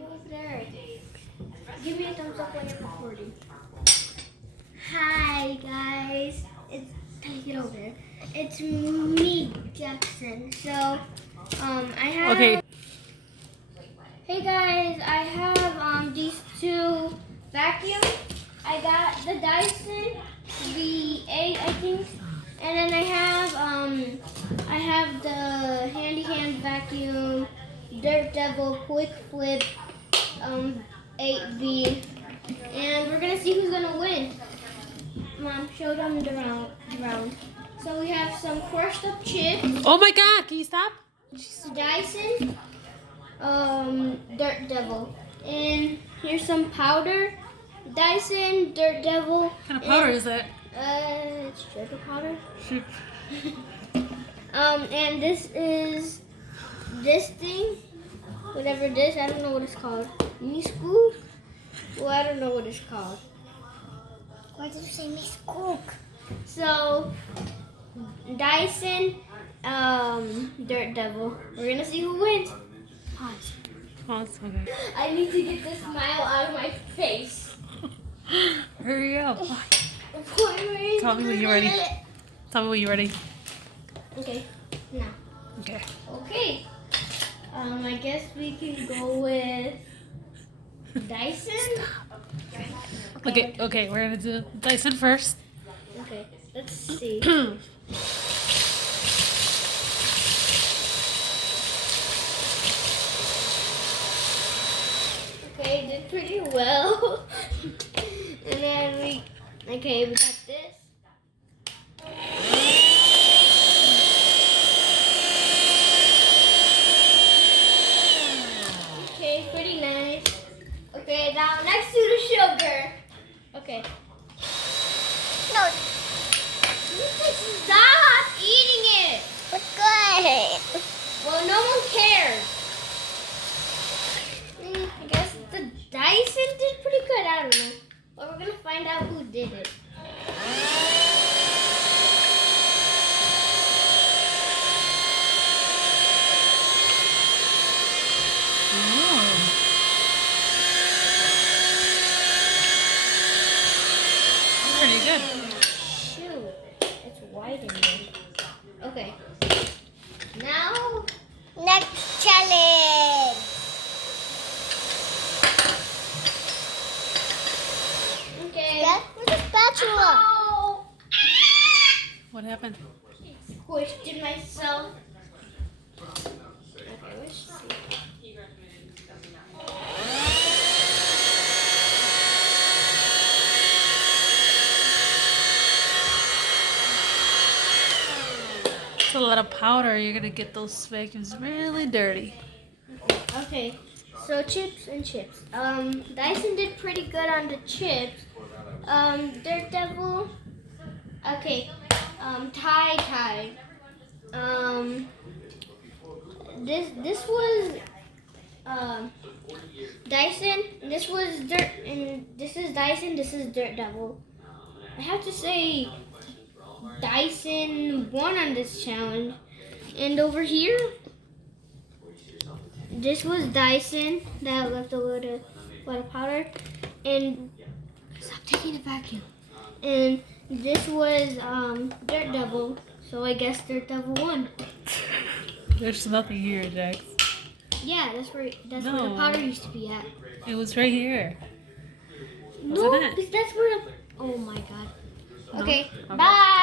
Go over there. Give me a thumbs up when you're recording. Hi guys, get over there. It's me, Jackson. So, I have. Okay. Hey guys, I have these two vacuums. I got the Dyson V8, I think, and then I have the Handy Hand vacuum, Dirt Devil Quick Flip 8V, and we're gonna see who's gonna win. Mom, show them the round. So we have some crushed up chips. Oh my God! Can you stop? Dyson, Dirt Devil, and here's some powder. Dyson, Dirt Devil. What kind of powder is that? It's sugar powder. And this is this thing, whatever it is. I don't know what it's called. Miskook? Well, I don't know what it's called. Why did you say Miskook? So, Dyson, Dirt Devil. We're gonna see who wins. Pause. Oh, it's okay. I need to get this smile out of my face. Hurry up. Tell Tell me when you're ready. Tell me when you're ready. Okay, now. Okay. Okay. I guess we can go with Dyson. Okay, we're gonna do Dyson first. Okay, let's see. Okay, did pretty well. And then we got this. Okay, pretty nice. Okay, now next to the sugar. Okay. No. Stop eating it. It's good. Well, no one cares. I guess the Dyson did pretty good. I don't know. But we're going to find out who did it. Pretty good. Shoot. It's white in there. Okay. Now, next challenge. Okay. With a spatula. Ow. What happened? Squished in myself. Okay, let's see. It's a lot of powder. You're gonna get those vacuums really dirty. Okay, so chips and chips. Dyson did pretty good on the chips. Dirt Devil. Okay. Tie. This was Dyson. This was Dirt, and this is Dyson. This is Dirt Devil. I have to say, Dyson won on this challenge. And over here, this was Dyson that left a little powder, and stop taking the vacuum. And this was Dirt Devil, so I guess Dirt Devil won. There's nothing here, Jax. Yeah, that's where the powder used to be at. It was right here. No, Wasn't it? because that's where the. Oh my God. No? Okay, Okay. bye.